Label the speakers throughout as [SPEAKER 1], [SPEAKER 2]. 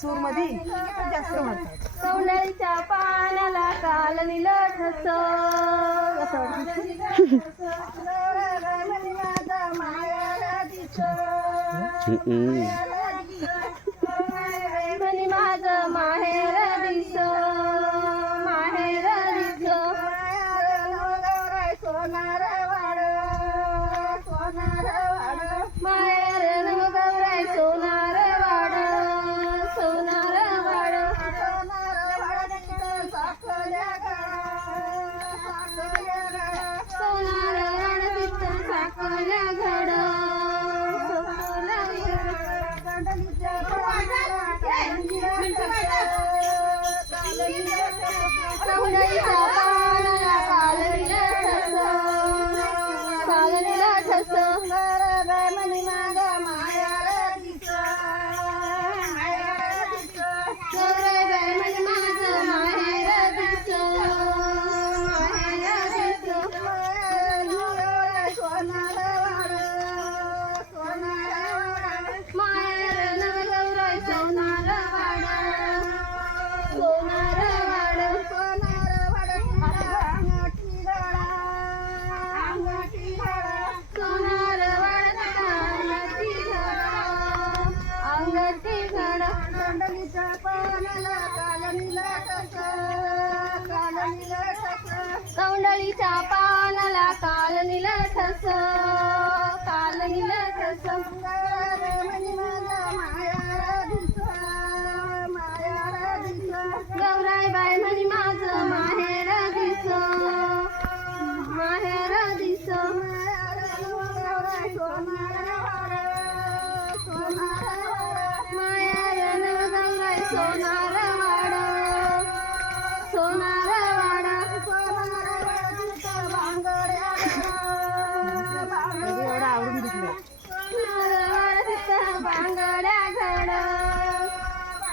[SPEAKER 1] सूरमध्ये जास्त म्हणतात
[SPEAKER 2] पाण्याला काल निलठस माझ्या कांडलीचं पानाला कालनीला कस कालनीला कस? कांडलीच्या पानाला कालनीला ठस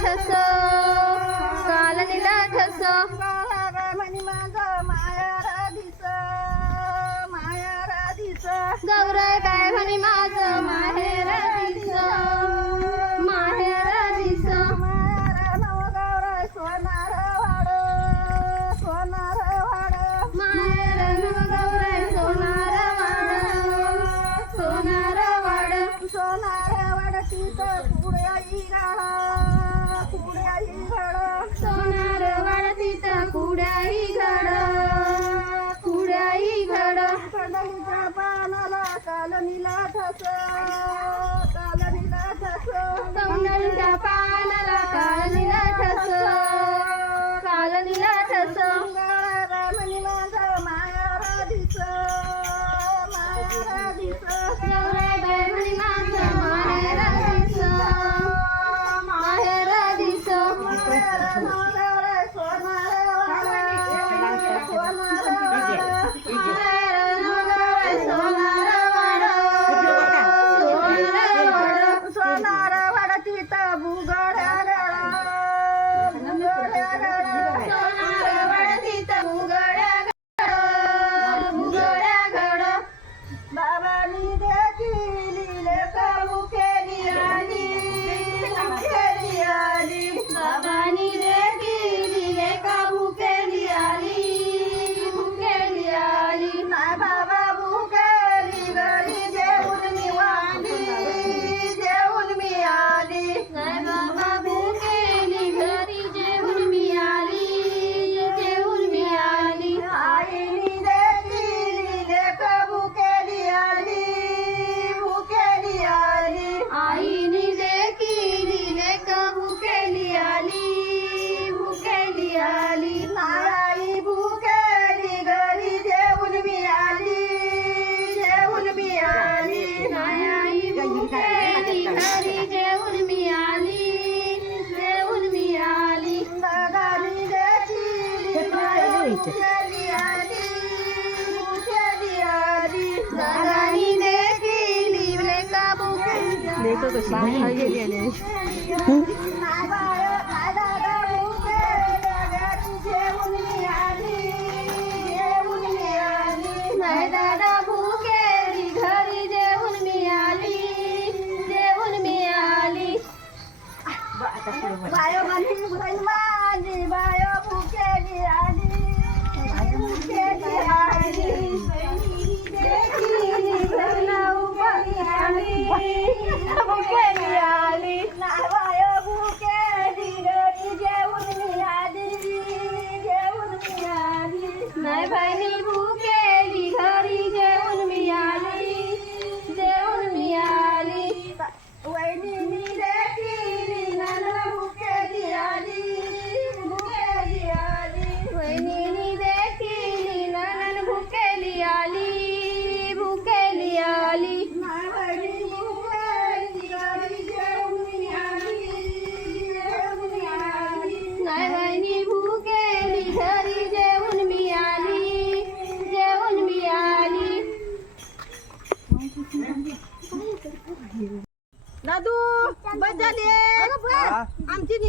[SPEAKER 2] निलाठस काल निलाठस म्हणी माझं माया राधीस माया राधीस गौरय काय म्हणी माझं माहेर Hello. दादा
[SPEAKER 1] भुकेली घरी जेवून मी आली जेवून मी आली
[SPEAKER 2] बायो माझी बहीण माझी बायो भुकेली आली भुकेली आली आली भुकेली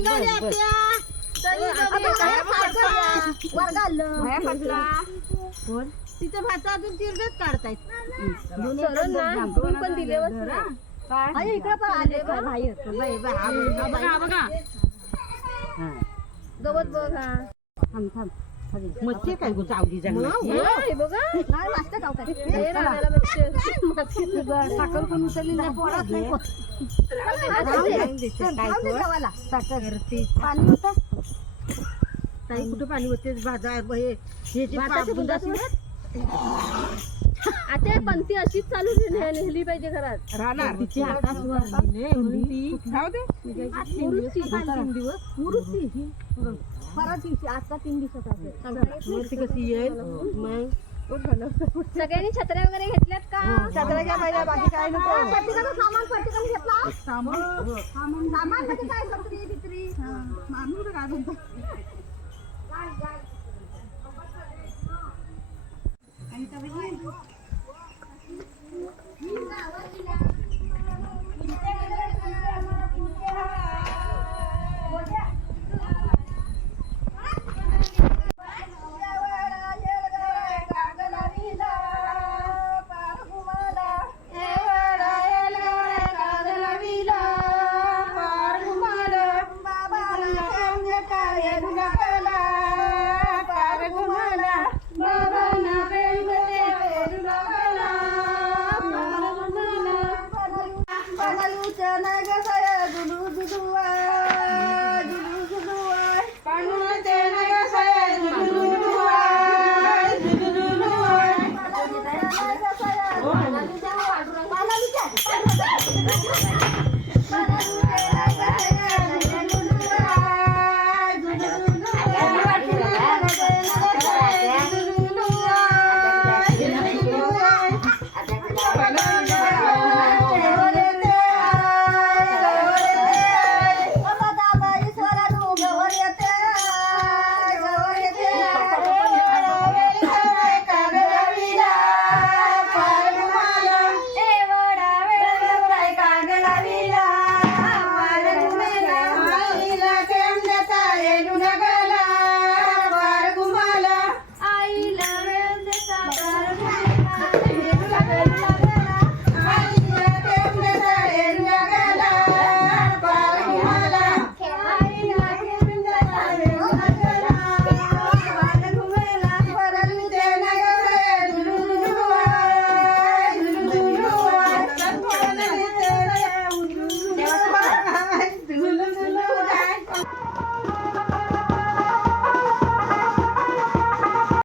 [SPEAKER 2] निघाली आत्या तिचं अजून चिरडेच काढतायत.
[SPEAKER 1] सरण ना तुम्ही पण दिले वस्त्र
[SPEAKER 2] इकडे पण आले बाहेर
[SPEAKER 1] गवत बघ हा.
[SPEAKER 2] मच्छी काय गो चावली
[SPEAKER 1] बघा. राहण्याला बघते.
[SPEAKER 2] साखर पण उचलली नाही पोळात नाही पाणी होतं? ताई कुठं पाणी होते? भाजा हे हे
[SPEAKER 1] आता पंक्ती अशीच चालू ने- नेली पाहिजे घरात.
[SPEAKER 2] राहणार. तिची दे. तीन दिवस मुरुची परत दिवशी आजचा तीन दिवसाचा असेल वरती कशी येईल? मग?
[SPEAKER 1] सगळ्यांनी छत्र्या वगैरे घेतल्यात का?
[SPEAKER 2] छत्र्या घ्या पाहिजे बाकी काय नको. सामान पटकन घेतला? सामान? सामान म्हणजे काय? छत्री बित्री काय